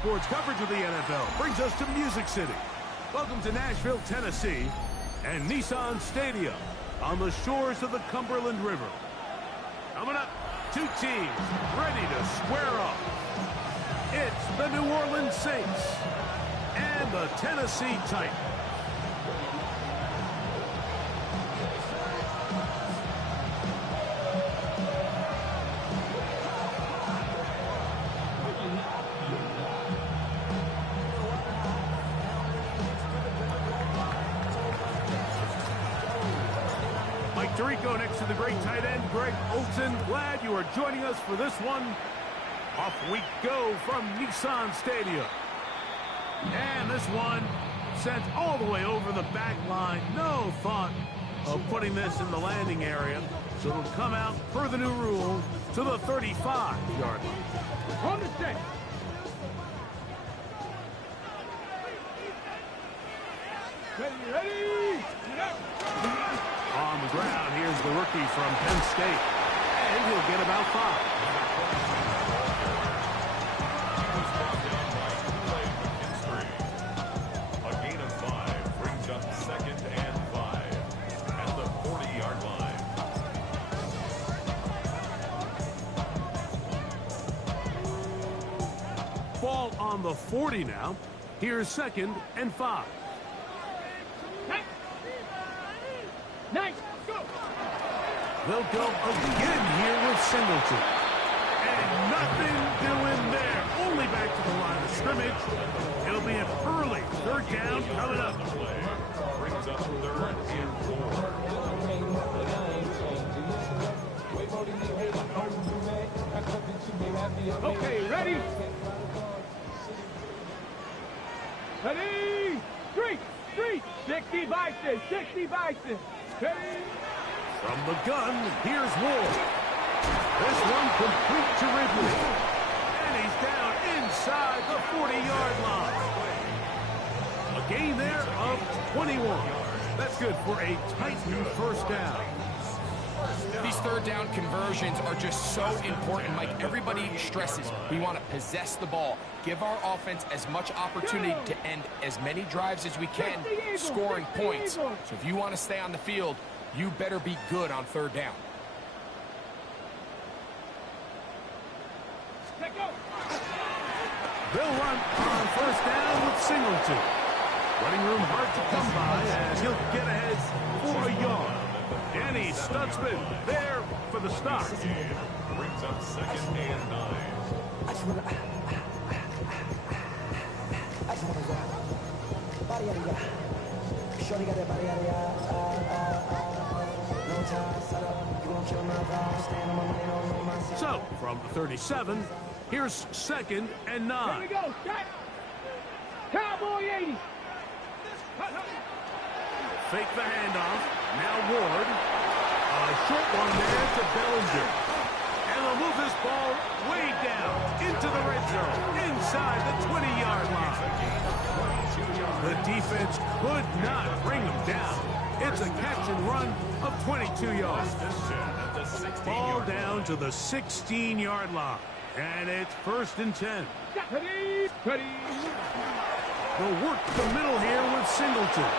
sports coverage of the NFL brings us to Music City. Welcome to Nashville, Tennessee, and Nissan Stadium on the shores of the Cumberland River. Coming up, two teams ready to square up. It's the New Orleans Saints and the Tennessee Titans. Mike Tirico next to the great tight end, Greg Olsen. Glad you are joining us for this one. Off we go from Nissan Stadium. And this one sent all the way over the back line. No thought of putting this in the landing area. So it'll come out, per the new rule, to the 35-yard line. On the set. Ready. On the ground, here's the rookie from Penn State. And he'll get about 5. A gain of 5 brings up 2nd and 5 at the 40-yard line. Ball on the 40 now. Here's 2nd and 5. Nice. Go. They'll go again here with Singleton. And nothing doing there. Only back to the line of scrimmage. It'll be an early 3rd down coming up. Brings up 3rd and 4. Okay, ready. Ready. 3. 60 Bison. 60 Bison. Ready. From the gun, here's Ward. This one complete to Ridley. And he's down inside the 40-yard line. A gain there of 21. That's good for a Titan 1st down. These 3rd down conversions are just so important. Like everybody stresses, we want to possess the ball, give our offense as much opportunity to end as many drives as we can, scoring points. So if you want to stay on the field, you better be good on 3rd down. They'll run on 1st down with Singleton. Running room hard to come by as he'll get ahead for a yard. Danny Stutzman there for the stop. Brings up 2nd and 9. So, from the 37, here's 2nd and 9. Here we go. Set. Cowboy 80. Fake the handoff. Now Ward. A short one there to Bellinger. And they'll move this ball way down into the red zone, inside the 20-yard line. The defense could not bring them down. It's a catch and run of 22 yards. Ball down to the 16-yard line. And it's 1st and 10. Ready. They'll work the middle here with Singleton.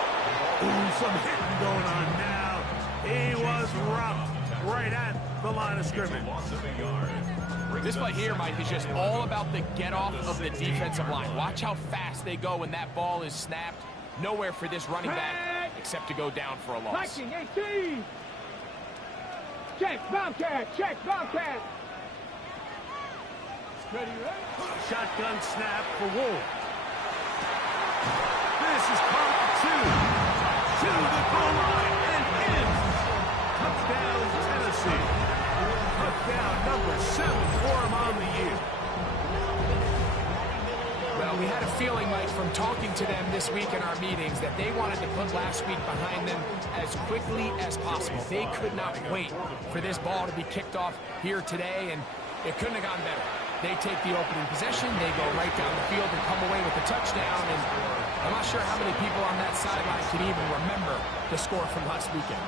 Ooh, some hitting going on now. He was rocked right at the line of scrimmage. This play here, Mike, is just all about the get-off of the defensive line. Watch how fast they go when that ball is snapped. Nowhere for this running back except to go down for a loss. 18. Check, Bobcat. Ready. Shotgun snap for Wolf. This is caught 2. To the goal line and in. Touchdown, Tennessee. Touchdown number 7 for him on the year. Well, we had a feeling, Mike, from talking to them this week in our meetings that they wanted to put last week behind them as quickly as possible. They could not wait for this ball to be kicked off here today, and it couldn't have gone better. They take the opening possession, they go right down the field and come away with a touchdown, and I'm not sure how many people on that sideline can even remember the score from last weekend.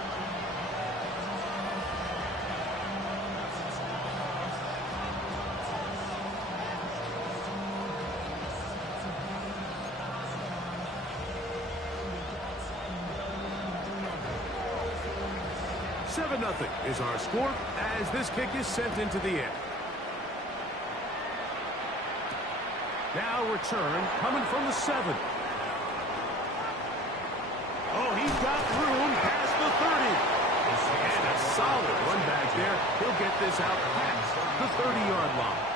7-0 is our score as this kick is sent into the air. Now return coming from the 7. Oh, he's got room past the 30. And a solid run back there. He'll get this out past the 30-yard line.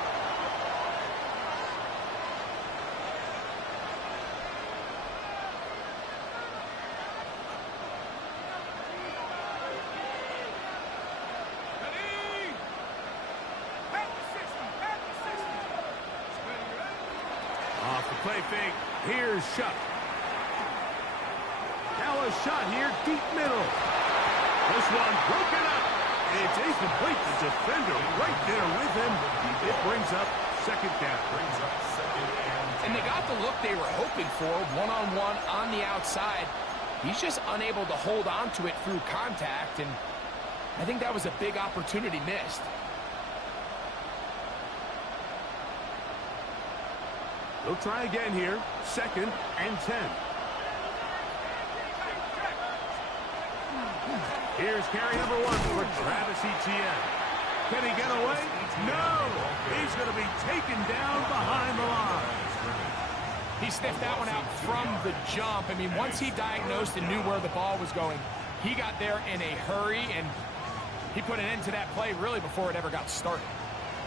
Off the play fake. Here's Shuck. Now a shot here, deep middle. This one broken up. It's incomplete. The defender right there with him. It brings up second down. And they got the look they were hoping for, one-on-one on the outside. He's just unable to hold on to it through contact, and I think that was a big opportunity missed. They'll try again here. 2nd and 10. Here's carry number 1 for Travis Etienne. Can he get away? No! He's going to be taken down behind the line. He sniffed that one out from the jump. I mean, once he diagnosed and knew where the ball was going, he got there in a hurry, and he put an end to that play really before it ever got started.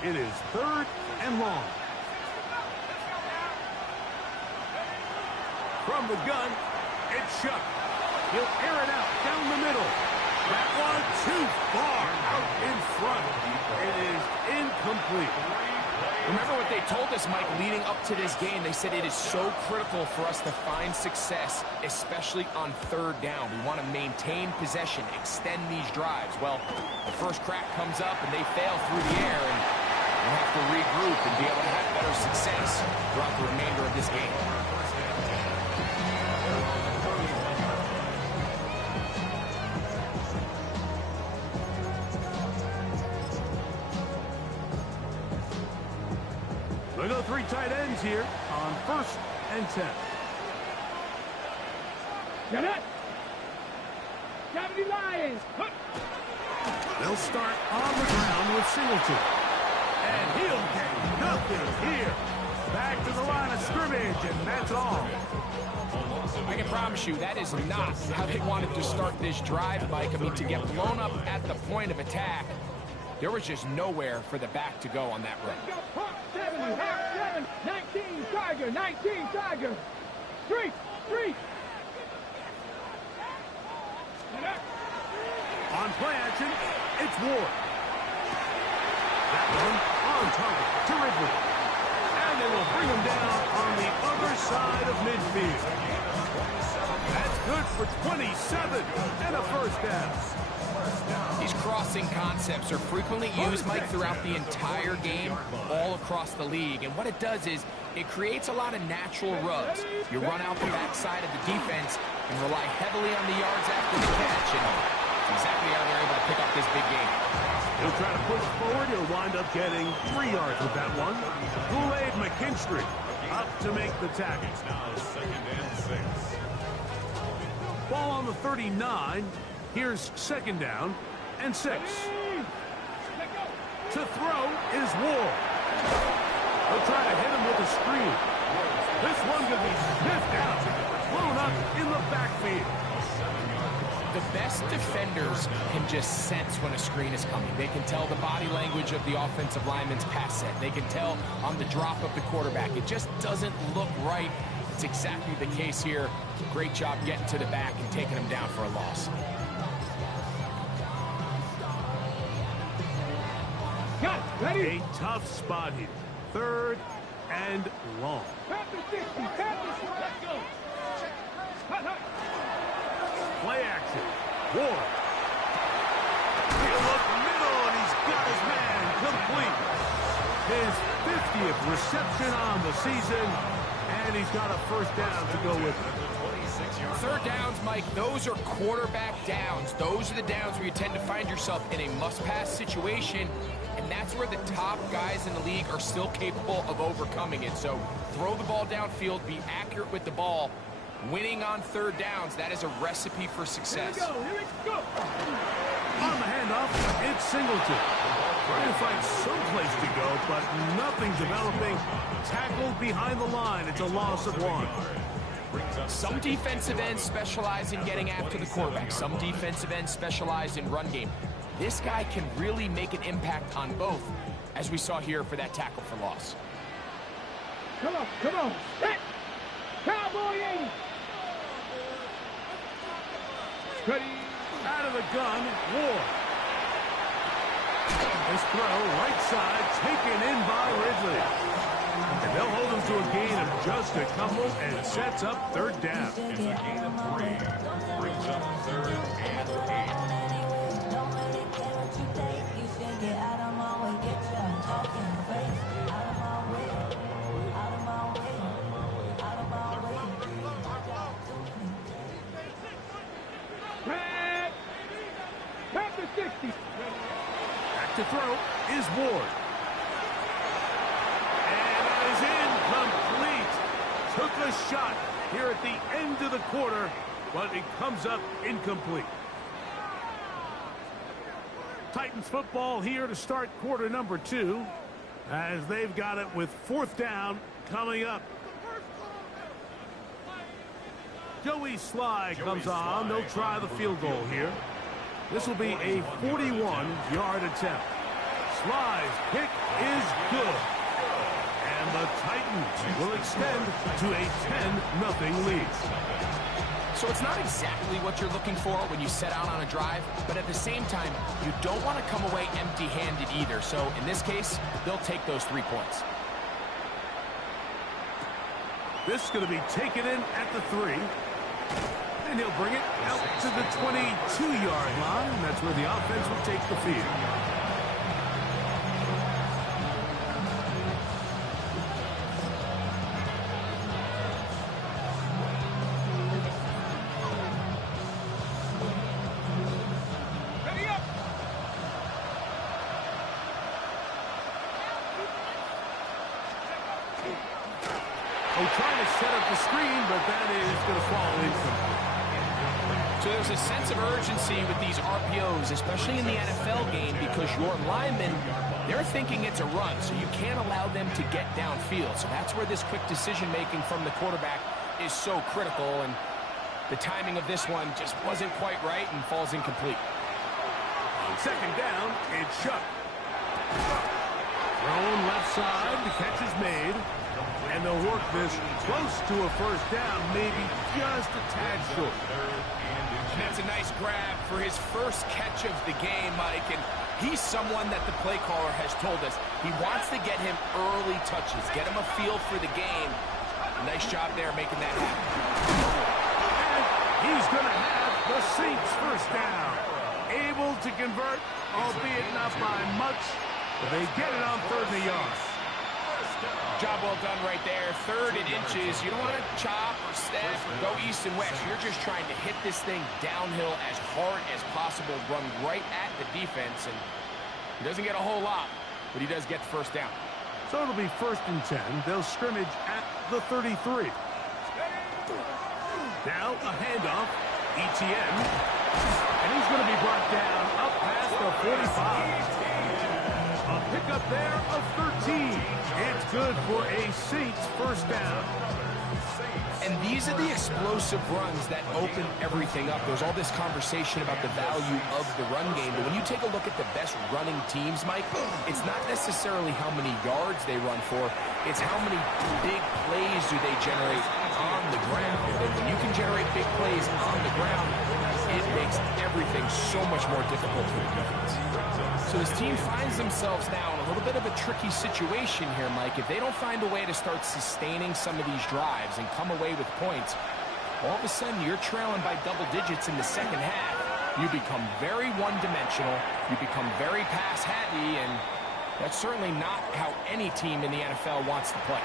It is 3rd and long. From the gun, it's Shuck. He'll air it out down the middle. That one too far out in front. It is incomplete. Remember what they told us, Mike, leading up to this game. They said it is so critical for us to find success, especially on 3rd down. We want to maintain possession, extend these drives. Well, the first crack comes up and they fail through the air, and we'll have to regroup and be able to have better success throughout the remainder of this game. They go 3 tight ends here on 1st and 10. Get it! Cavity Lions! They'll start on the ground with Singleton. And he'll get nothing here. Back to the line of scrimmage, and that's all. I can promise you that is not how they wanted to start this drive, Mike. I mean, to get blown up at the point of attack, there was just nowhere for the back to go on that run. 7, 19 Tiger, 19 Tiger. 3. On play action, it's Ward. That one on target to Ridley. And they will bring him down on the other side of midfield. That's good for 27 and a first down. These crossing concepts are frequently used, Mike, throughout the entire game, all across the league. And what it does is it creates a lot of natural rubs. You run out the backside of the defense and rely heavily on the yards after the catch. And that's exactly how they're able to pick up this big game. He'll try to push forward. He'll wind up getting 3 yards with that one. Kool-Aid McKinstry up to make the tackle. Now 2nd and 6. Ball on the 39. Here's 2nd down and 6. To throw is Ward. They'll try to hit him with a screen. This one could be sniffed out, blown up in the backfield. The best defenders can just sense when a screen is coming. They can tell the body language of the offensive lineman's pass set. They can tell on the drop of the quarterback. It just doesn't look right. It's exactly the case here. Great job getting to the back and taking him down for a loss. Got it. Ready? A tough spot here. 3rd and long. Panther 60. Let's go. Play action. Ward. He'll look middle, and he's got his man complete. His 50th reception on the season, and he's got a first down to go with it. 3rd downs, Mike, those are quarterback downs. Those are the downs where you tend to find yourself in a must-pass situation, and that's where the top guys in the league are still capable of overcoming it. So throw the ball downfield, be accurate with the ball. Winning on 3rd downs, that is a recipe for success. Here we go. On the handoff, it's Singleton. Trying to find someplace to go, but nothing developing. Tackled behind the line. It's a loss of 1. Some defensive ends specialize in getting after the quarterback. Some defensive ends specialize in run game. This guy can really make an impact on both, as we saw here for that tackle for loss. Come on, come on. Set. Cowboy 80. Ready. Out of the gun, Ward. This throw, right side, taken in by Ridley. And they'll hold him to a gain of just a couple, and it sets up 3rd down. It's a gain of 3. Brings up 3rd and 8. Back to 60. Back to throw is Ward. And that is incomplete. Took a shot here at the end of the quarter, but it comes up incomplete. Titans football here to start quarter number 2, as they've got it with 4th down coming up. Joey Sly comes on. They'll try the field goal here. This will be a 41-yard attempt. Sly's kick is good. And the Titans will extend to a 10-0 lead. So it's not exactly what you're looking for when you set out on a drive, but at the same time, you don't want to come away empty-handed either. So in this case, they'll take those 3 points. This is going to be taken in at the 3. And he'll bring it out to the 22-yard line. That's where the offense will take the field. Ready up. Oh, trying to set up the screen, but that is going to fall incomplete. So there's a sense of urgency with these RPOs, especially in the NFL game, because your linemen, they're thinking it's a run, so you can't allow them to get downfield. So that's where this quick decision-making from the quarterback is so critical, and the timing of this one just wasn't quite right and falls incomplete. On 2nd down, it's Shough. Thrown left side, the catch is made. And they'll work this close to a 1st down, maybe just a tad short. That's a nice grab for his first catch of the game, Mike. And he's someone that the play caller has told us he wants to get him early touches, get him a feel for the game. Nice job there making that happen. And he's going to have the Saints 1st down. Able to convert, albeit not by much, but they get it on 3rd and a yard. Job well done right there. 3rd and inches. You don't want to chop or step or go east and west. You're just trying to hit this thing downhill as hard as possible, run right at the defense, and he doesn't get a whole lot, but he does get the 1st down. So it'll be 1st and 10. They'll scrimmage at the 33. Now a handoff. Etienne. And he's going to be brought down up past the 45. A pickup there of 13. It's good for a Saints 1st down. And these are the explosive runs that open everything up. There's all this conversation about the value of the run game, but when you take a look at the best running teams, Mike, it's not necessarily how many yards they run for, it's how many big plays do they generate on the ground. And when you can generate big plays on the ground, it makes everything so much more difficult for the defense. So his team finds themselves now in a little bit of a tricky situation here, Mike. If they don't find a way to start sustaining some of these drives and come away with points, all of a sudden you're trailing by double digits in the 2nd half. You become very one-dimensional, you become very pass-happy, and that's certainly not how any team in the NFL wants to play.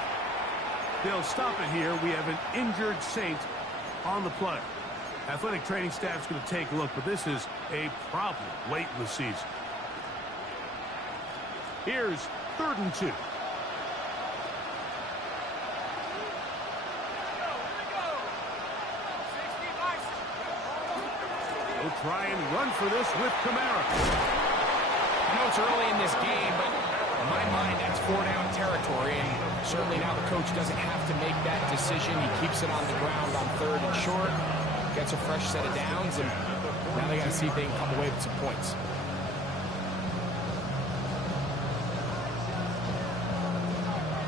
They'll stop it here. We have an injured Saint on the play. Athletic training staff's going to take a look, but this is a problem late in the season. Here's 3rd and 2. We'll try and run for this with Kamara. I know it's early in this game, but in my mind, that's 4-down territory, and certainly now the coach doesn't have to make that decision. He keeps it on the ground on 3rd and short, gets a fresh set of downs, and now they got to see if they can come away with some points.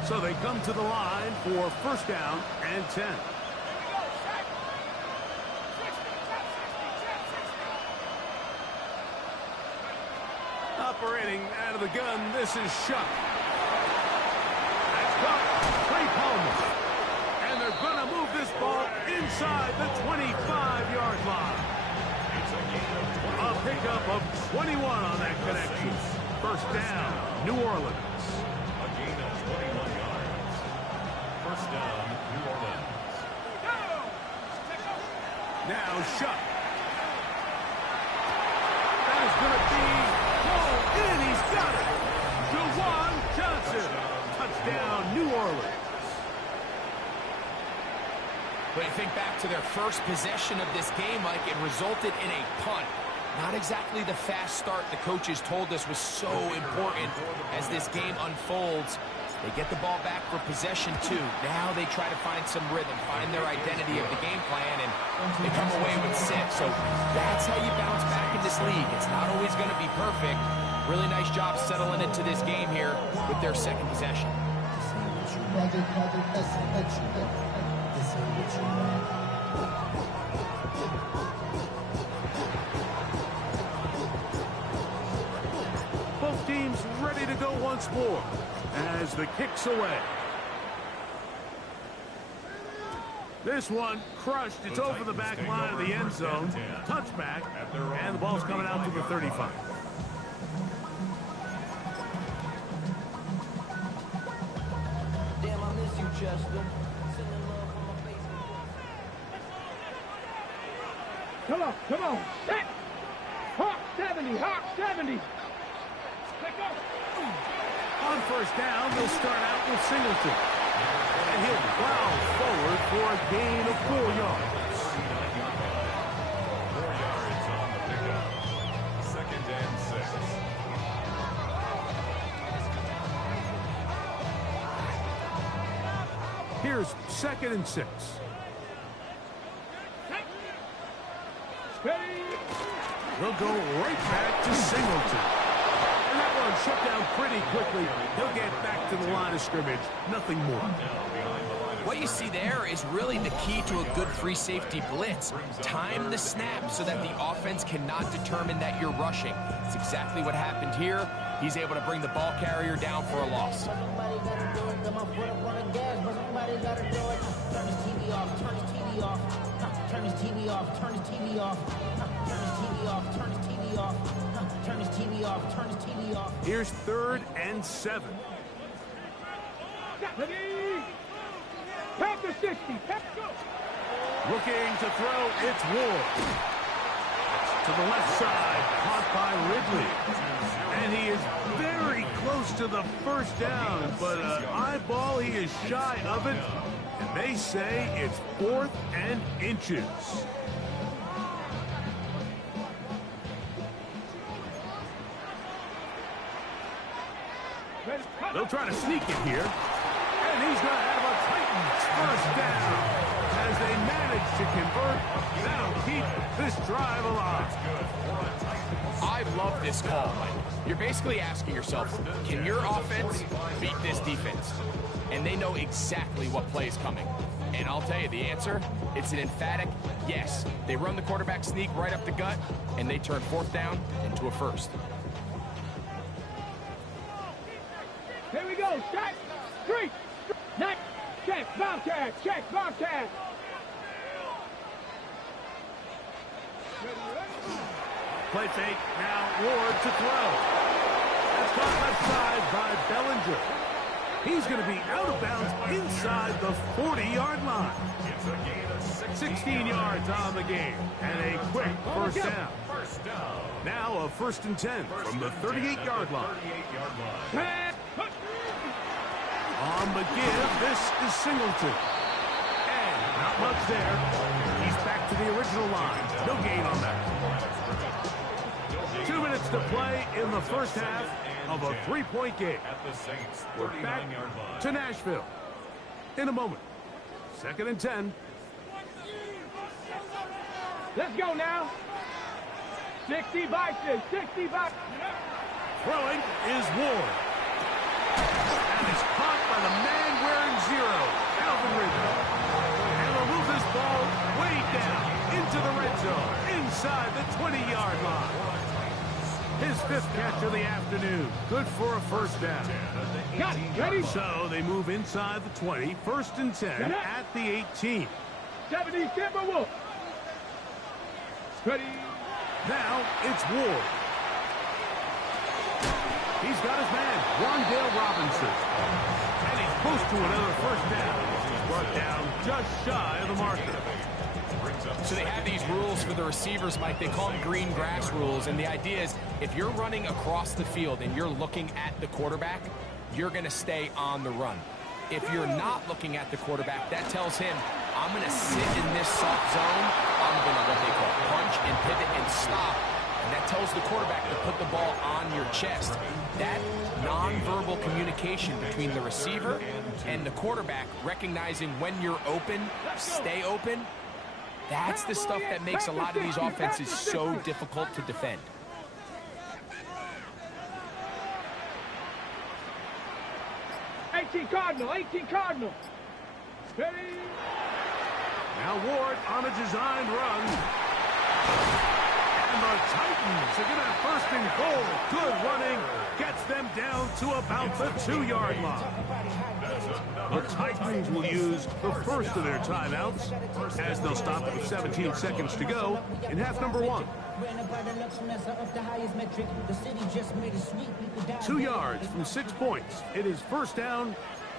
So they come to the line for 1st down and 10. Operating out of the gun, this is Shuck. That's caught. Trey Palmer. And they're going to move this ball inside the 25-yard line. A pickup of 21 on that connection. 1st down, New Orleans. A gain of 21 yards. 1st down, New Orleans. Now Shuck. That is going to be pulled in. He's got it. Juwan Johnson. Touchdown, New Orleans. But you think back to their first possession of this game, like it resulted in a punt. Not exactly the fast start the coaches told us was so important as this game unfolds. They get the ball back for possession 2. Now they try to find some rhythm, find their identity of the game plan, and they come away with 6. So that's how you bounce back in this league. It's not always going to be perfect. Really nice job settling into this game here with their 2nd possession. Both teams ready to go once more as the kick's away. This one crushed. It's over the back line of the end zone. Touchback, and the ball's coming out to the 35. Damn, I miss you, Chester. Sending love from my basement. Come on. Set. Hawk 70. Hawk 70. On 1st down, they'll start out with Singleton. And he'll plow forward for a gain of 4 yards. 4 yards on the pickup. 2nd and 6. Here's 2nd and 6. They'll go right back to Singleton. And that one shut down pretty quickly. He'll get back to the line of scrimmage. Nothing more. What you see there is really the key to a good free safety blitz. Time the snap so that the offense cannot determine that you're rushing. It's exactly what happened here. He's able to bring the ball carrier down for a loss. Somebody gotta do it. Got my foot up on the gas, but somebody gotta do it. Turn his TV off. Turn his TV off. Turn his TV off. Turn his TV off. Turn his TV off. Turn his TV off. Turn his TV off. Turn his TV off. Here's 3rd and 7. Panther 60. Looking to throw, it's Ward. To the left side, caught by Ridley. And he is very close to the 1st down, but eyeball, he is shy of it. And they say it's 4th and inches. They'll try to sneak it here. And he's going to have a Titans 1st down as they manage to convert. That'll keep this drive alive. I love this call, Mike. You're basically asking yourself, can your offense beat this defense? And they know exactly what play is coming. And I'll tell you the answer, it's an emphatic yes. They run the quarterback sneak right up the gut, and they turn 4th down into a 1st. Here we go. Check. 3. Next. Check. Bobcat. Check. Bobcat. Play fake. Now Ward to throw. That's caught left side by Bellinger. He's going to be out of bounds inside the 40-yard line. It's a gain of 16 yards on the game. And a quick 1st down. 1st down. Now a 1st and 10 from the 38-yard line. 38-yard line. On the give, this is Singleton. And not much there. He's back to the original line. No gain on that. 2 minutes to play in the first half of a 3-point game. We're back to Nashville in a moment. 2nd and 10. Let's go now. 60 boxes, 60 boxes. Throwing is Ward. And it's caught by the man wearing 0, Calvin Ridley. And they'll move this ball way down into the red zone, inside the 20-yard line. His 5th catch of the afternoon. Good for a first down. Got it. Ready? So they move inside the 20, 1st and 10 at the 18. 70 Timberwolves. Ready? Now it's Ward. He's got his man, Wandale Robinson. And he's close to another first down. He's brought down just shy of the marker. So they have these rules for the receivers, Mike. They call them green grass rules. And the idea is if you're running across the field and you're looking at the quarterback, you're going to stay on the run. If you're not looking at the quarterback, that tells him, I'm going to sit in this soft zone. I'm going to what they call punch and pivot and stop. And that tells the quarterback to put the ball on your chest. That nonverbal communication between the receiver and the quarterback, recognizing when you're open, stay open, that's the stuff that makes a lot of these offenses so difficult to defend. Cardinal, 18 Cardinal. Ready? Now Ward on a designed run. And the Titans are going to have 1st and goal. Good running. Gets them down to about the 2-yard line. The Titans will use the first of their timeouts as they'll stop it with 17 seconds to go in half number 1. 2 yards from 6 points. It is 1st down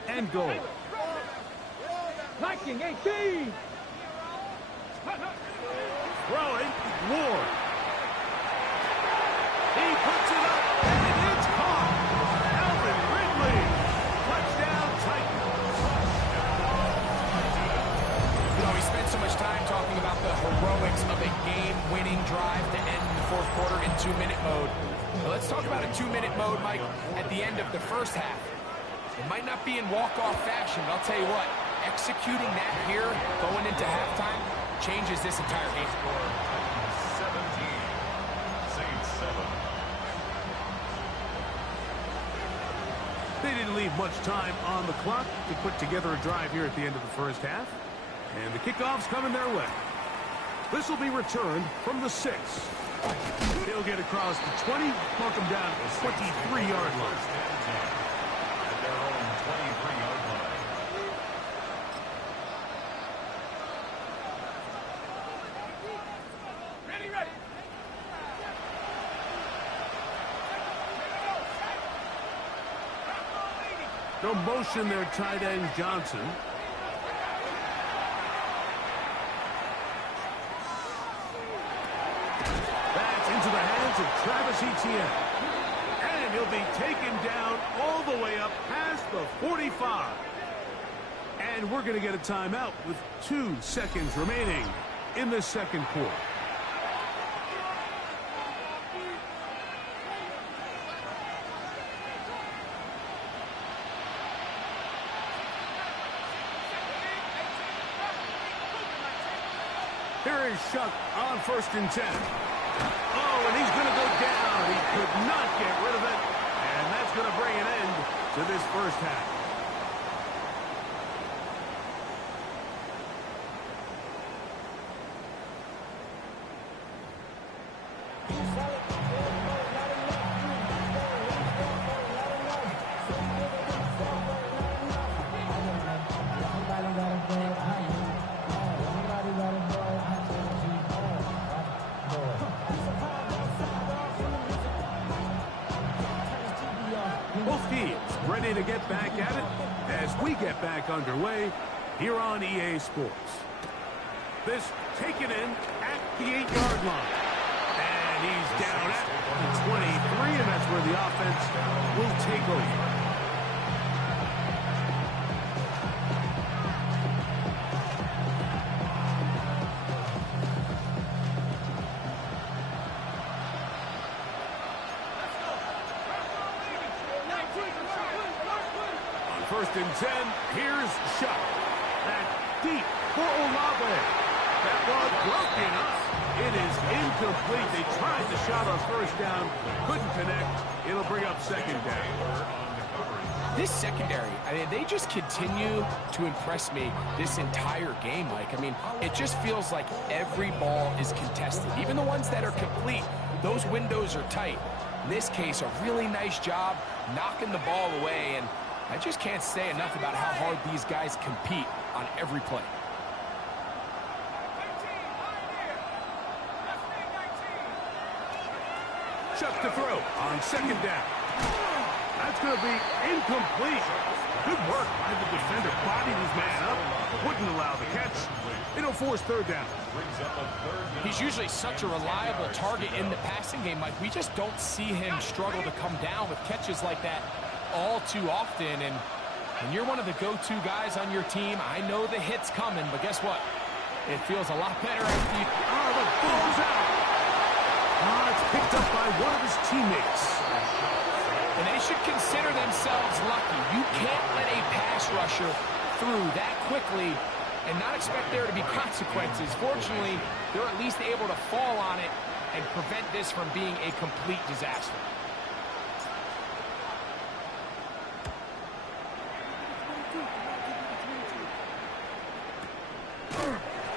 and goal. Viking 18. Throwing, Ward. He puts it up, and it's caught. Calvin Ridley. Touchdown, Titans. You know, we spent so much time talking about the heroics of a game-winning drive to end the 4th quarter in 2-minute mode. Well, let's talk about a 2-minute mode, Mike, at the end of the first half. It might not be in walk-off fashion, but I'll tell you what, executing that here, going into halftime, changes this entire game. 17, Saints 7. They didn't leave much time on the clock to put together a drive here at the end of the first half. And the kickoff's coming their way. This will be returned from the 6. They'll get across the 20, mark them down to the 23-yard line. At their own 23-yard line. Ready, ready. They'll motion their tight end, Johnson. That's into the hands of Travis Etienne. And he'll be taken down all the way up past the 45. And we're going to get a timeout with 2 seconds remaining in the 2nd quarter. Here is Shuck on 1st and 10. Oh, and he's going to go down. He could not get rid of it. And that's going to bring an end to this first half. Both teams ready to get back at it as we get back underway here on EA Sports. This taken in at the 8-yard line. And he's down at the 23, and that's where the offense will take over. first and 10. Here's Shuck. And deep for Olave. That ball broken up. It is incomplete. They tried the shot on first down. Couldn't connect. It'll bring up second down. This secondary, I mean, they just continue to impress me this entire game, Mike. I mean, it just feels like every ball is contested. Even the ones that are complete, those windows are tight. In this case, a really nice job knocking the ball away, and I just can't say enough about how hard these guys compete on every play. Chuck to throw on second down. That's going to be incomplete. Good work by the defender. Bodied his man up. Wouldn't allow the catch. It'll force third down. He's usually such a reliable target in the passing game, Mike. We just don't see him struggle to come down with catches like that all too often. And when you're one of the go-to guys on your team, I know the hit's coming, but guess what? It feels a lot better after you... Oh, the ball's out. Oh, it's picked up by one of his teammates. And they should consider themselves lucky. You can't let a pass rusher through that quickly and not expect there to be consequences. Fortunately, they're at least able to fall on it and prevent this from being a complete disaster.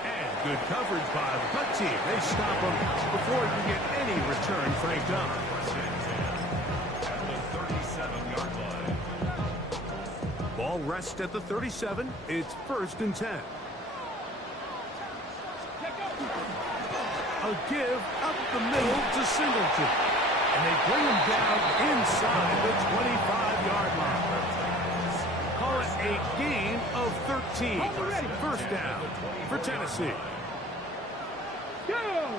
And good coverage by the punt team. They stop him before he can get any return franked up. Ball rests at the 37. It's first and 10. A give up the middle to Singleton. And they bring him down inside the 25-yard line. Call it a gain of 13. First down for Tennessee. Go!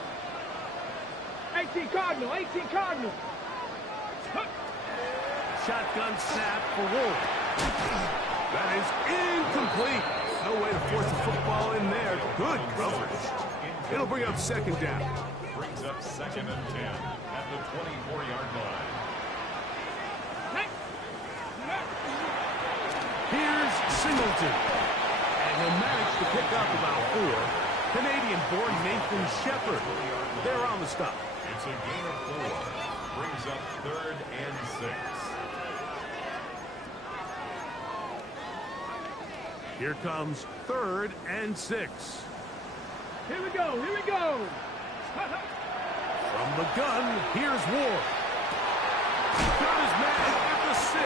18 Cardinal, 18 Cardinal. Shotgun snap for Wolf. That is incomplete. No way to force the football in there. Good coverage. It'll bring up second down. Brings up second and 10 at the 24-yard line. Here's Singleton. And he'll manage to pick up about 4. Canadian-born Nathan Shepard. They're on the stop. It's a gain of 4. Brings up third and 6. Here comes third and 6. Here we go, here we go. From the gun, here's Ward. Got his man at the 6.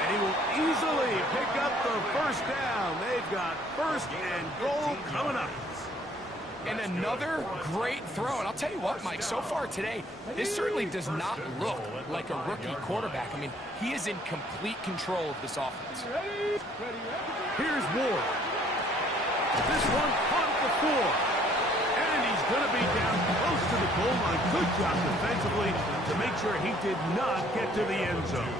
And he will easily pick up the first down. They've got first and goal coming up. And another great throw. And I'll tell you what, Mike, so far today, this certainly does not look like a rookie quarterback. I mean, he is in complete control of this offense. Here's Ward. This one caught the 4. And he's going to be down close to the goal line. Good job defensively to make sure he did not get to the end zone.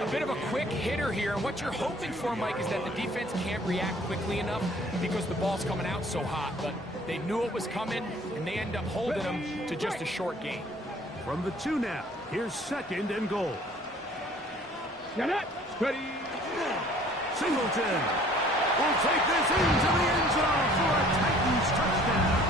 A bit of a quick hitter here, and what you're hoping for, Mike, is that the defense can't react quickly enough because the ball's coming out so hot. But they knew it was coming, and they end up holding them to just a short gain. From the 2 now, here's second and goal. Get it. Ready. Singleton will take this into the end zone for a Titans touchdown.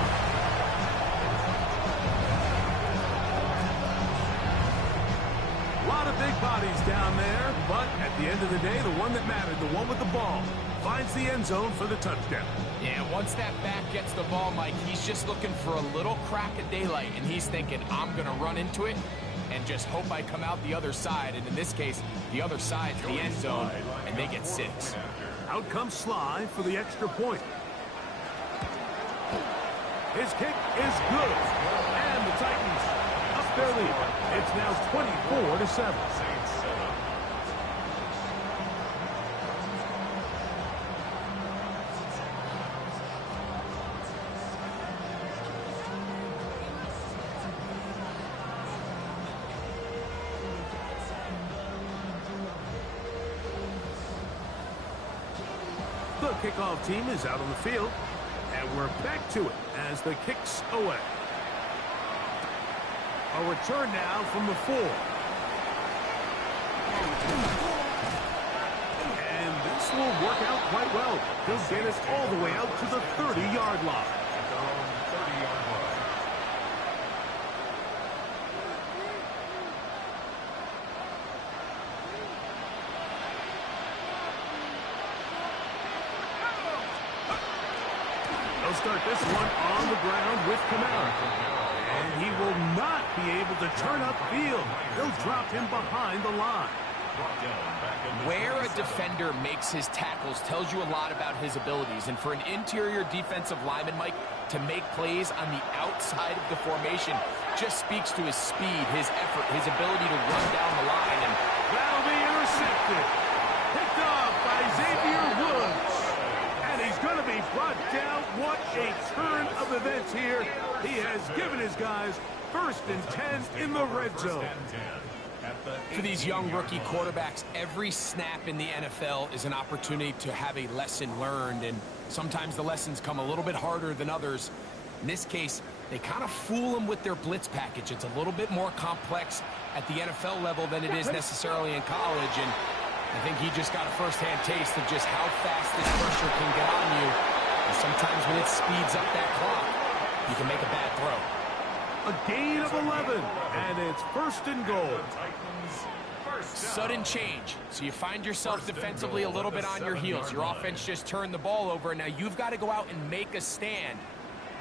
A lot of big bodies down there, but at the end of the day, the one that mattered, the one with the ball, finds the end zone for the touchdown. Yeah, once that back gets the ball, Mike, he's just looking for a little crack of daylight, and he's thinking, I'm going to run into it and just hope I come out the other side. And in this case, the other side's the end zone, and they get 6. Out comes Sly for the extra point. His kick is good, and the Titans up their lead. It's now 24-7. The kickoff team is out on the field, and we're back to it as the kick's away. A return now from the 4. This will work out quite well. He'll get us all the way out to the 30-yard line. At their own 30-yard line. They'll start this one on the ground with Kamara. And he will not be able to turn upfield. They'll drop him behind the line. Where a defender makes his tackles tells you a lot about his abilities. And for an interior defensive lineman, Mike, to make plays on the outside of the formation just speaks to his speed, his effort, his ability to run down the line. And that'll be intercepted. Picked off by Xavier Woods. And he's going to be brought down. What a turn of events here. He has given his guys 1st and 10 in the red zone. For these young rookie quarterbacks, every snap in the NFL is an opportunity to have a lesson learned, and sometimes the lessons come a little bit harder than others. In this case, they kind of fool them with their blitz package. It's a little bit more complex at the NFL level than it is necessarily in college, and I think he just got a first-hand taste of just how fast this pressure can get on you. And sometimes when it speeds up that clock, you can make a bad throw. A gain of 11, and it's 1st and goal. Sudden change. So you find yourself defensively a little bit on your heels. Your offense just turned the ball over, and now you've got to go out and make a stand.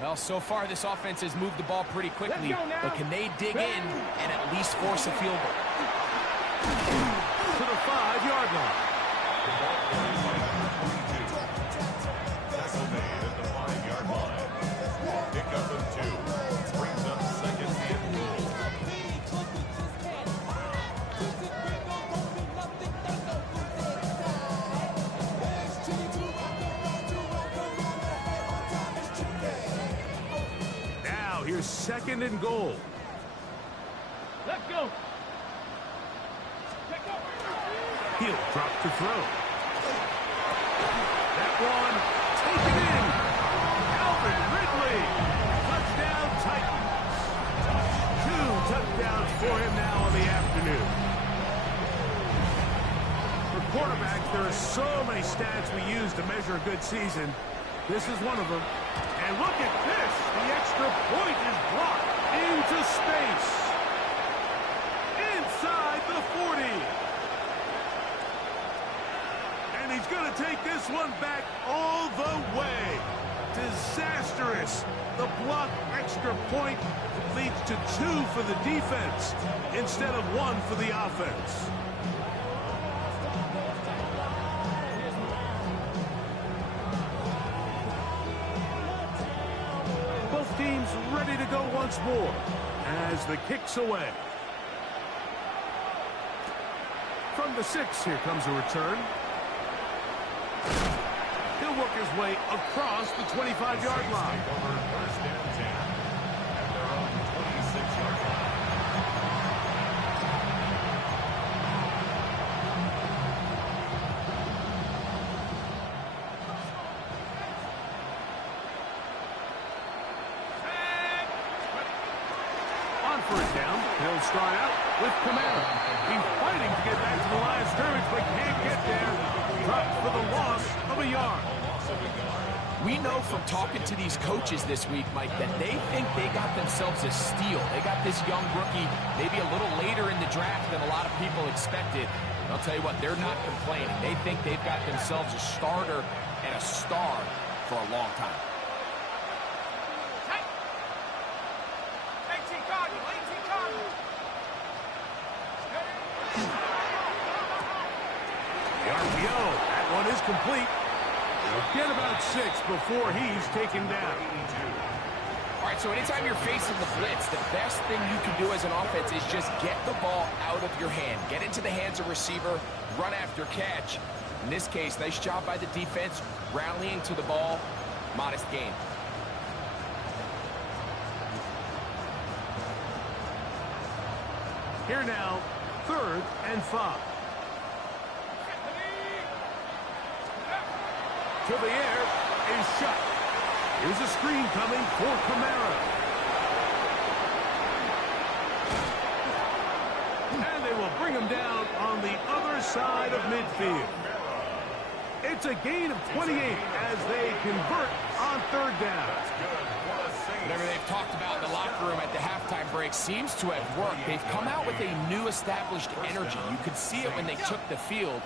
Well, so far this offense has moved the ball pretty quickly, but can they dig in and at least force a field goal? To the 5-yard line. Tackle made at the 5-yard line. Pick up of 2. Brings up 2nd and goal. Now here's 2nd and goal. Let's go. He'll drop to throw. That one taken in. Calvin Ridley. Touchdown Titans. 2 touchdowns for him now on the afternoon. For quarterbacks, there are so many stats we use to measure a good season. This is one of them. And look at this. The extra point is blocked into space. Inside the 40. And he's going to take this one back all the way. Disastrous. The block extra point leads to 2 for the defense instead of 1 for the offense. Both teams ready to go once more as the kick's away. From the 6, here comes a return. He'll work his way across the 25-yard line. Over 1st and 10 at their own 26-yard line. On 1st down, he'll start out with Kamara. He's fighting to get back to the line of scrimmage, but can't get there. Dropped for the loss of a yard. We know from talking to these coaches this week, Mike, that they think they got themselves a steal. They got this young rookie maybe a little later in the draft than a lot of people expected. And I'll tell you what, they're not complaining. They think they've got themselves a starter and a star for a long time. The RPO, that one is complete. He'll get about 6 before he's taken down. All right, so anytime you're facing the blitz, the best thing you can do as an offense is just get the ball out of your hand. Get into the hands of receiver, run after catch. In this case, nice job by the defense, rallying to the ball, modest gain. Here now, 3rd and 5. To the air is shut. Here's a screen coming for Kamara. And they will bring him down on the other side of midfield. It's a gain of 28 as they convert on third down. Whatever they've talked about in the locker room at the halftime break seems to have worked. They've come out with a new established energy. You could see it when they took the field.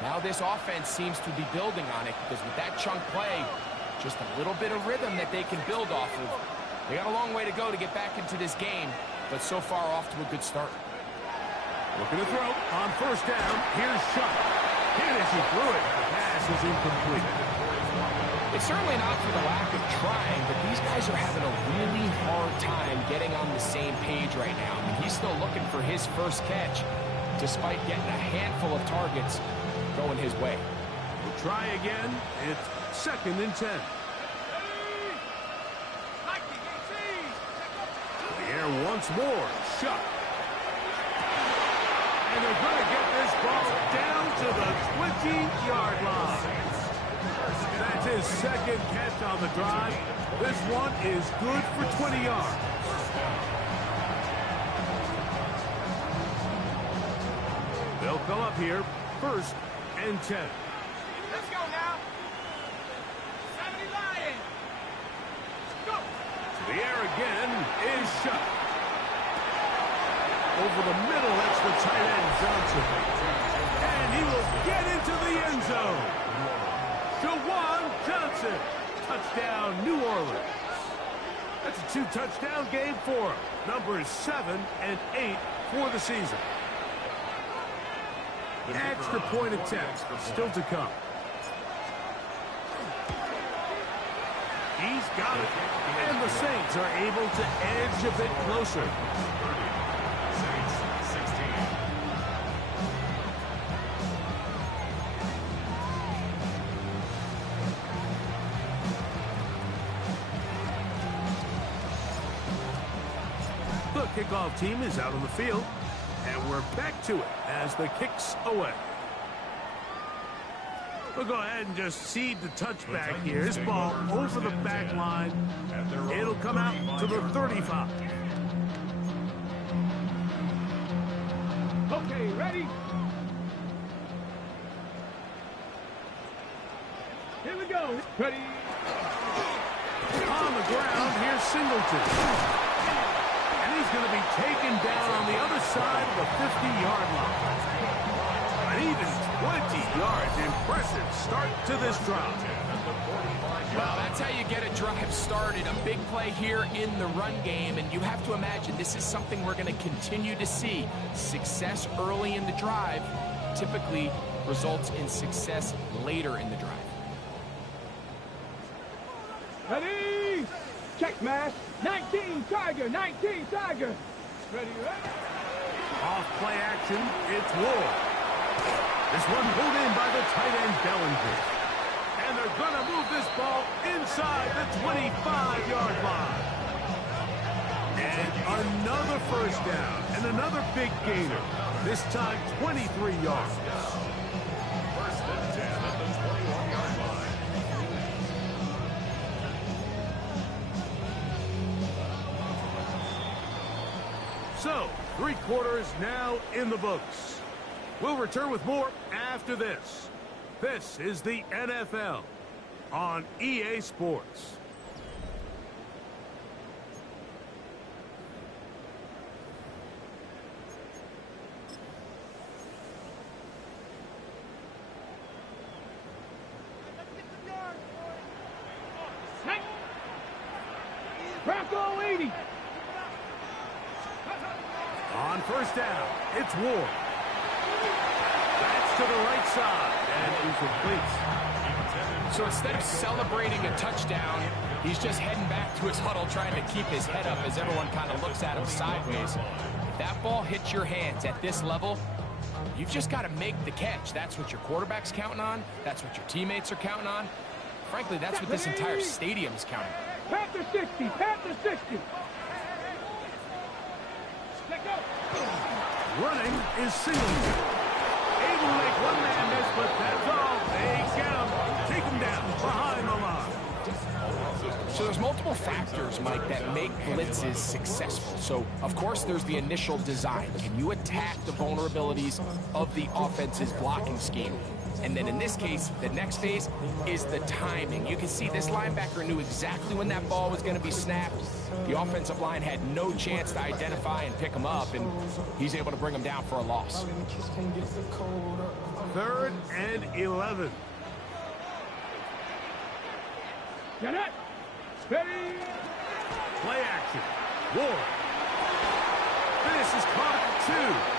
Now this offense seems to be building on it because with that chunk play, just a little bit of rhythm that they can build off of. They got a long way to go to get back into this game, but so far off to a good start. Looking to throw on first down. Here's Shutt. Hit as he threw it. The pass is incomplete. It's certainly not for the lack of trying, but these guys are having a really hard time getting on the same page right now. I mean, he's still looking for his first catch, despite getting a handful of targets going his way. We'll try again. It's 2nd and 10. The air once more. Shutt. And they're going to get this ball down to the 20-yard line. That's his 2nd catch on the drive. This one is good for 20 yards. They'll come up here, 1st and 10. Let's go now. 70 Lions. Go. The air again is Shutt. Over the middle, that's the tight end, Johnson. And he will get into the end zone. Jawan Johnson. Touchdown, New Orleans. That's a 2-touchdown game for him. Numbers 7 and 8 for the season. Extra point attempt still to come. He's got it. And the Saints are able to edge a bit closer. The kickoff team is out on the field. And we're back to it as the kick's away. We'll go ahead and just seed the touchback here. This ball over the back line. It'll come out to the 35. Okay, ready? Here we go. Ready? On the ground, here's Singleton. And he's going to be taken down on the other side of the 50-yard line. An even 20 yards. Impressive start to this drive. Well, that's how you get a drive started. A big play here in the run game, and you have to imagine this is something we're going to continue to see. Success early in the drive typically results in success later in the drive. Ready? Check smash. 19 Tiger. 19 Tiger. Ready, ready? Off play action. It's Ward. This one pulled in by the tight end Bellinger. And they're going to move this ball inside the 25-yard line. And another first down. And another big gainer. This time 23 yards. First and 10 at the 21-yard line. So, 3 quarters now in the books. We'll return with more after this. This is the NFL on EA Sports. Bronco 80. On first down, it's Ward. That's to the right side and incomplete. So instead of celebrating a touchdown, he's just heading back to his huddle trying to keep his head up as everyone kind of looks at him sideways. If that ball hits your hands at this level, you've just got to make the catch. That's what your quarterback's counting on. That's what your teammates are counting on. Frankly, that's what this entire stadium is counting on. Panther 60. Panther 60. Let go. Running is Singleton. Able to make one man miss, but that's all. They get him. Take him down behind the line. So there's multiple factors, Mike, that make blitzes successful. So, of course, there's the initial design. Can you attack the vulnerabilities of the offense's blocking scheme? And then in this case, the next phase is the timing. You can see this linebacker knew exactly when that ball was going to be snapped. The offensive line had no chance to identify and pick him up, and he's able to bring him down for a loss. 3rd and 11. Get it. Ready. Play action. Ward. This is caught at 2.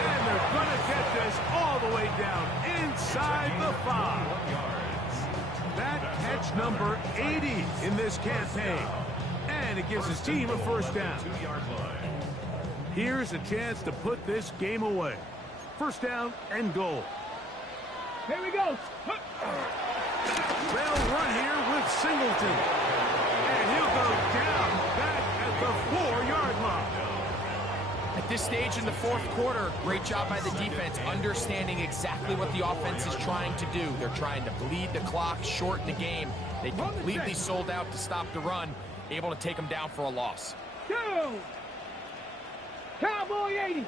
And they're going to get this all the way down inside the 5. That catch number 80 in this campaign. And it gives his team a first down. Here's a chance to put this game away. First down and goal. Here we go. They'll run here with Singleton. And he'll go down back at the 4-yard line. At this stage in the 4th quarter, great job by the defense, understanding exactly what the offense is trying to do. They're trying to bleed the clock, shorten the game. They completely sold out to stop the run, able to take them down for a loss. Go. Cowboy 80.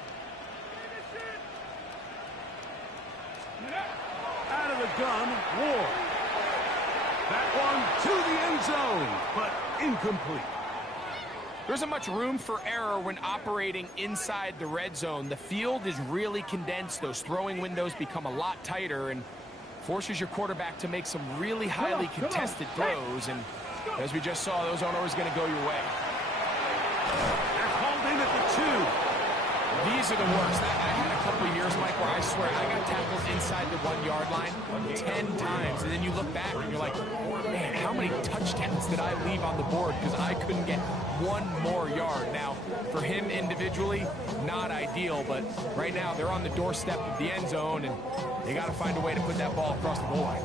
Out of the gun, Ward. That one to the end zone, but incomplete. There isn't much room for error when operating inside the red zone. The field is really condensed. Those throwing windows become a lot tighter and forces your quarterback to make some really highly contested throws. And as we just saw, those aren't always going to go your way. They're called in at the 2. These are the worst. I had a couple of years, Mike, where I swear I got tackled inside the 1-yard line 10 times. And then you look back and you're like, man, how many touchdowns did I leave on the board because I couldn't get one more yard? Now, for him individually, not ideal, but right now they're on the doorstep of the end zone, and they got to find a way to put that ball across the goal line.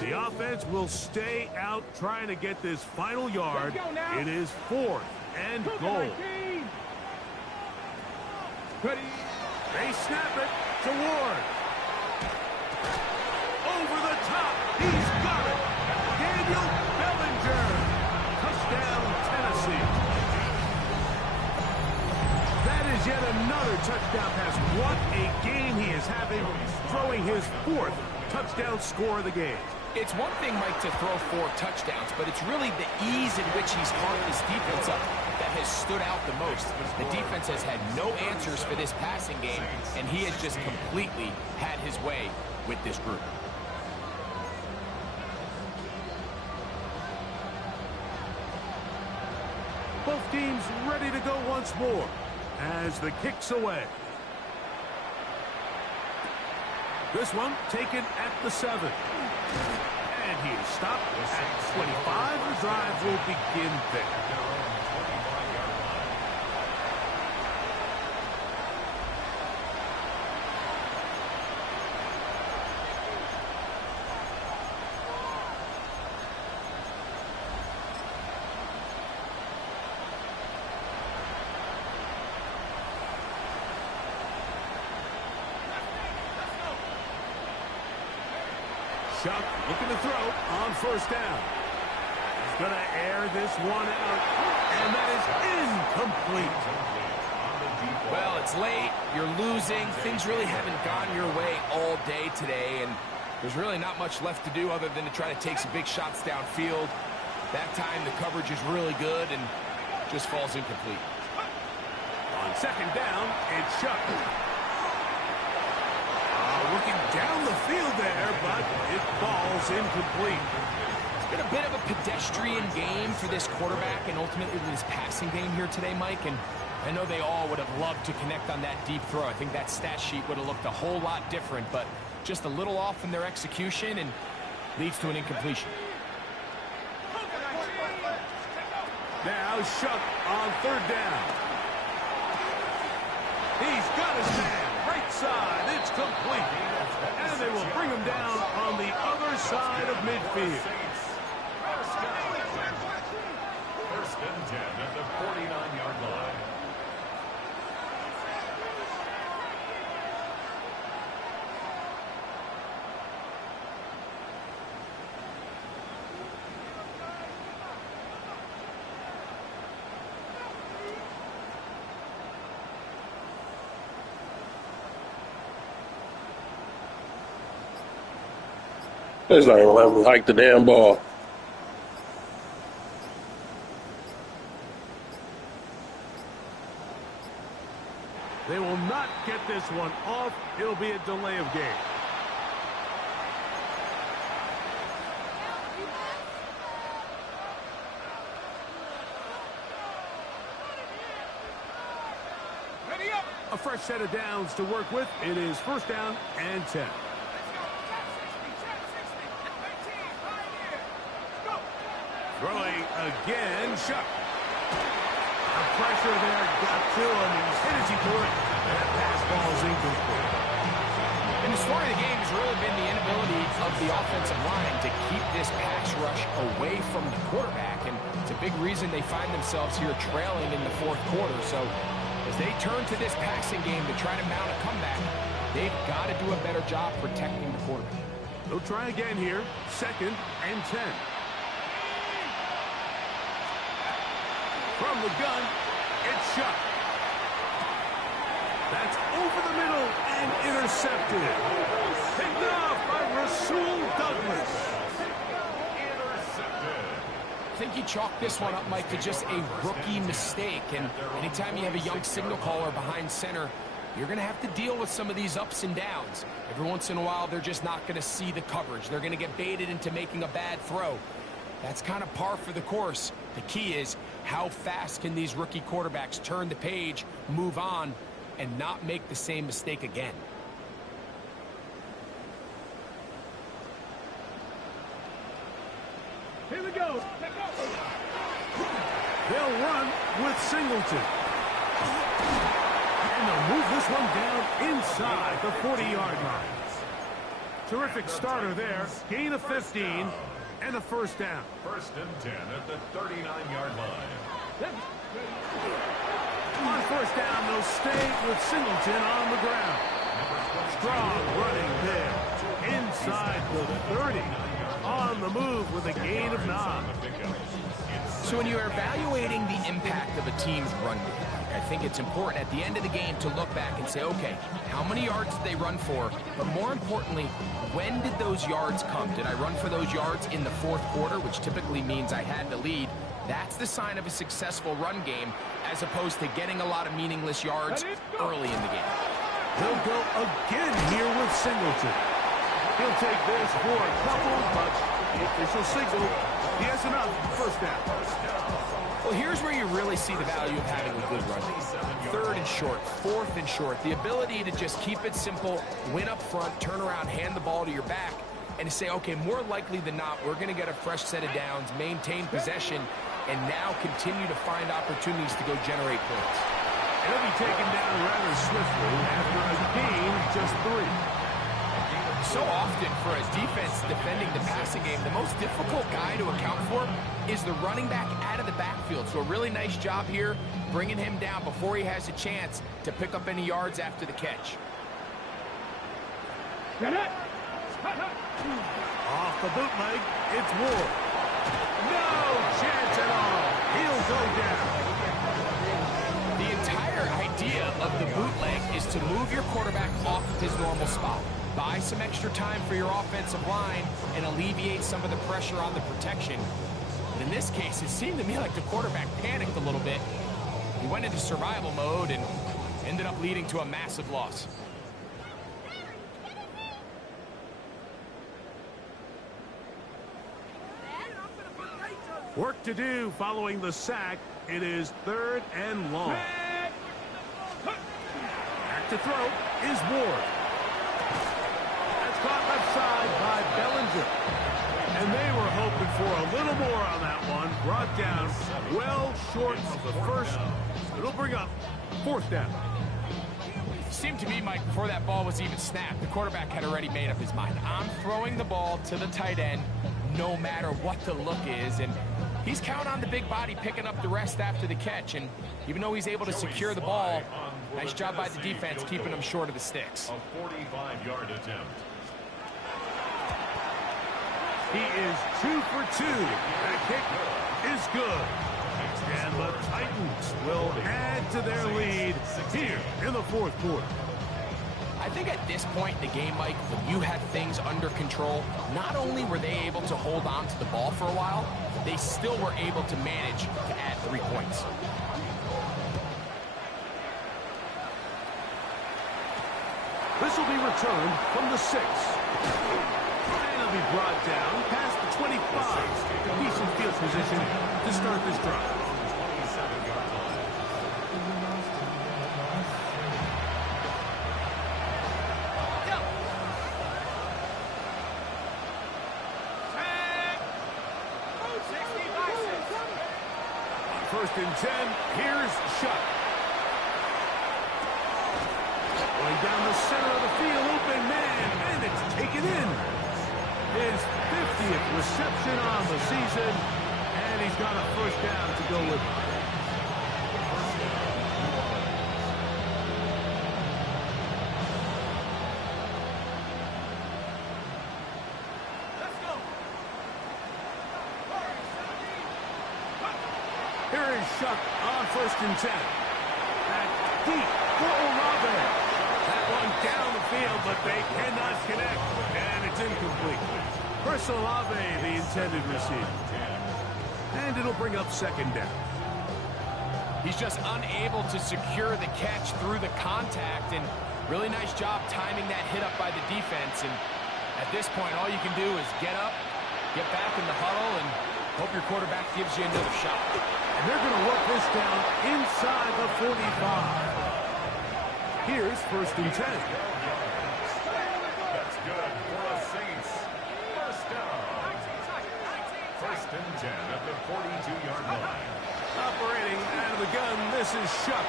The offense will stay out trying to get this final yard. It is 4th and goal. Ready. They snap it to Ward. Over the top. He's got it. Daniel Bellinger. Touchdown, Tennessee. That is yet another touchdown pass. What a game he is having, throwing his 4th touchdown score of the game. It's one thing, Mike, to throw 4 touchdowns, but it's really the ease in which he's carved his defense up that has stood out the most. The defense has had no answers for this passing game, and he has just completely had his way with this group. Both teams ready to go once more as the kick's away. This one taken at the 7. And he is stopped at 25. The drive will begin there. Shuck looking to throw on first down. He's going to air this one out, and that is incomplete. Well, it's late. You're losing. Things really haven't gone your way all day today, and there's really not much left to do other than to try to take some big shots downfield. That time, the coverage is really good and just falls incomplete. On second down, it's Shuck. Looking down the field there, but it falls incomplete. It's been a bit of a pedestrian game for this quarterback and ultimately this passing game here today, Mike. And I know they all would have loved to connect on that deep throw. I think that stat sheet would have looked a whole lot different, but just a little off in their execution and leads to an incompletion. Now Shuck on third down. He's got his man. Right side, it's complete. And they will bring him down on the other side of midfield. First and 10 at the 49-yard line. It's not even let me hike the damn ball. They will not get this one off. It'll be a delay of game. Ready up. A fresh set of downs to work with. It is first down and 10. Throwing again, shot. The pressure there got to him. He's hit as he threw it. That pass ball is incomplete. And the story of the game has really been the inability of the offensive line to keep this pass rush away from the quarterback. And it's a big reason they find themselves here trailing in the fourth quarter. So as they turn to this passing game to try to mount a comeback, they've got to do a better job protecting the quarterback. They'll try again here. Second and 10. From the gun, it's shot. That's over the middle and intercepted. Picked off by Rasul Douglas. I think you chalk this one up, Mike, to just a rookie mistake. And anytime you have a young signal caller behind center, you're going to have to deal with some of these ups and downs. Every once in a while, they're just not going to see the coverage. They're going to get baited into making a bad throw. That's kind of par for the course. The key is how fast can these rookie quarterbacks turn the page, move on, and not make the same mistake again. Here we go. They'll run with Singleton. And they'll move this one down inside the 40-yard line. Terrific starter there. Gain of 15 and a first down. First and 10 at the 39-yard line. On first down, they'll stay with Singleton on the ground. Strong running there. Inside the 30. On the move with a gain of 9. So when you're evaluating the impact of a team's run game, I think it's important at the end of the game to look back and say, okay, how many yards did they run for? But more importantly, when did those yards come? Did I run for those yards in the fourth quarter, which typically means I had to lead? That's the sign of a successful run game, as opposed to getting a lot of meaningless yards early in the game. They'll go again here with Singleton. He'll take this for a couple, but the official signal, he has enough. First down. Well, here's where you really see the value of having a good run game. Third and short, fourth and short. The ability to just keep it simple, win up front, turn around, hand the ball to your back, and to say, okay, more likely than not, we're going to get a fresh set of downs, maintain possession, and now continue to find opportunities to go generate points. He'll be taken down rather swiftly after a gain of just 3. So often for a defense defending the passing game, the most difficult guy to account for is the running back out of the backfield. So a really nice job here, bringing him down before he has a chance to pick up any yards after the catch. Get it. Off the bootleg, it's Ward. No chance at all. He'll go down. The entire idea of the bootleg is to move your quarterback off of his normal spot. Buy some extra time for your offensive line and alleviate some of the pressure on the protection. But in this case, it seemed to me like the quarterback panicked a little bit. He went into survival mode and ended up leading to a massive loss. Work to do following the sack. It is third and long. Back to throw is Ward. That's caught left side by Bellinger. And they were hoping for a little more on that one. Brought down well short of the first. It'll bring up fourth down. Seemed to me, Mike, before that ball was even snapped, the quarterback had already made up his mind. I'm throwing the ball to the tight end no matter what the look is. And he's counting on the big body picking up the rest after the catch. And even though he's able to secure the ball, nice job by the defense keeping him short of the sticks. A 45-yard attempt. He is 2 for 2. That kick is good. And the Titans will add to their lead here in the fourth quarter. I I think at this point in the game, Mike, when you have things under control, not only were they able to hold on to the ball for a while, they still were able to manage to add 3 points. This will be returned from the 6. And it'll be brought down past the 25. Decent field position to start this drive. First and 10, here's Shuck. Going down the center of the field, open man, and it's taken in. His 50th reception on the season, and he's got a first down to go with it. Here is Shuck on first and 10. Back deep for Olave. That one down the field, but they cannot connect, and it's incomplete. Chris Olave, the intended receiver. And it'll bring up second down. He's just unable to secure the catch through the contact, and really nice job timing that hit up by the defense. And at this point, all you can do is get up, get back in the huddle, and hope your quarterback gives you another shot. And they're going to work this down inside the 45. Here's first and 10. That's good for the Saints. First down. First and 10 at the 42-yard line. Operating out of the gun, this is Shuck.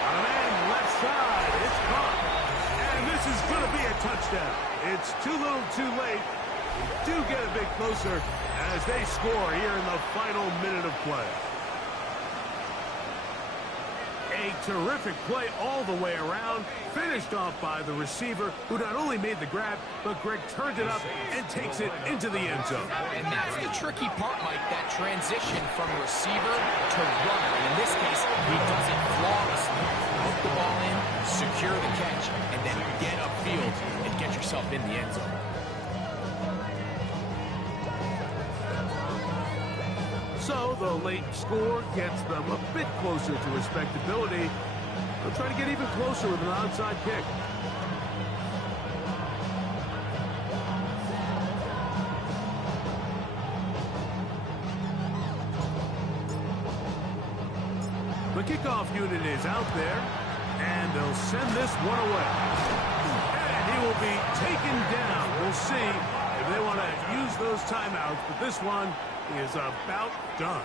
On a man left side, it's caught. And this is going to be a touchdown. It's too little too late. Do get a bit closer as they score here in the final minute of play. A terrific play all the way around, finished off by the receiver, who not only made the grab, but Greg turned it up and takes it into the end zone. And that's the tricky part, Mike, that transition from receiver to runner. In this case, he does it flawlessly. Hook the ball in, secure the catch, and then get upfield and get yourself in the end zone. So the late score gets them a bit closer to respectability. They'll try to get even closer with an onside kick. The kickoff unit is out there, and they'll send this one away. And he will be taken down. We'll see if they want to use those timeouts, but this one is about done.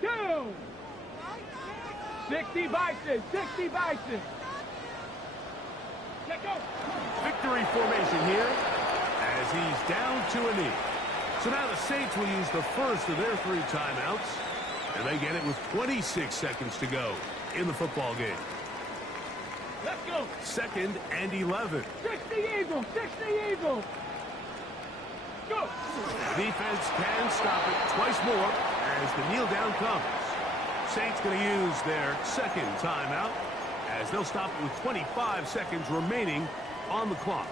Down. 60 Bison, 60 Bison. Let go. Victory formation here as he's down to a knee. So now the Saints will use the first of their 3 timeouts, and they get it with 26 seconds to go in the football game. Let's go. Second and 11. 60 Eagles, 60 Eagles. Go. The defense can stop it twice more as the kneel down comes. Saints going to use their second timeout as they'll stop it with 25 seconds remaining on the clock.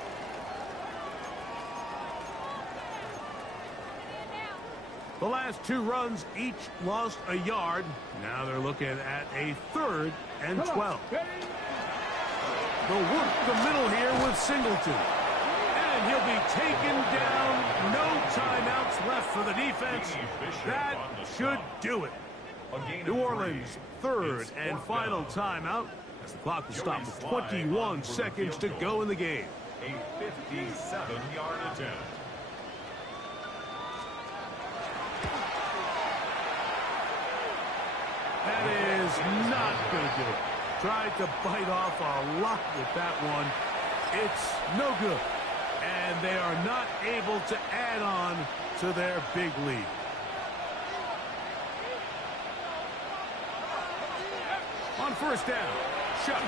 The last 2 runs each lost a yard. Now they're looking at a 3rd and 12. They'll work the middle here with Singleton. And he'll be taken down. No timeouts left for the defense. That should do it. New Orleans' 3rd and final timeout as the clock will stop with 21 seconds to go in the game. A 57-yard attempt. That is not going to do it. Tried to bite off a lot with that one. It's no good. And they are not able to add on to their big lead. On first down, Shuck.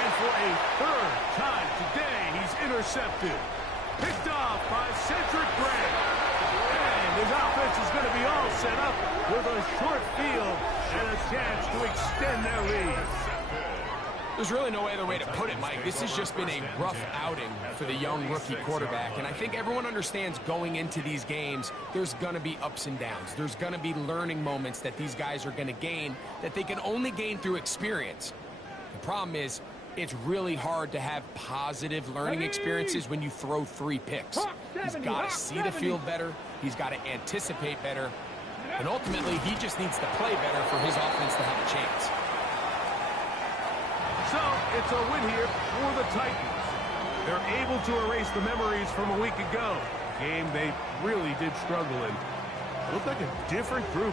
And for a third time today, he's intercepted. Picked off by Cedric Gray. And his offense is going to be all set up with a short field and a chance to extend their lead. There's really no other way to put it, Mike. This has just been a rough outing for the young rookie quarterback. And I think everyone understands going into these games, there's going to be ups and downs. There's going to be learning moments that these guys are going to gain that they can only gain through experience. The problem is, it's really hard to have positive learning experiences when you throw 3 picks. He's got to see the field better. He's got to anticipate better. And ultimately, he just needs to play better for his offense to have a chance. So, it's a win here for the Titans. They're able to erase the memories from a week ago. A game they really did struggle in. Looked like a different group.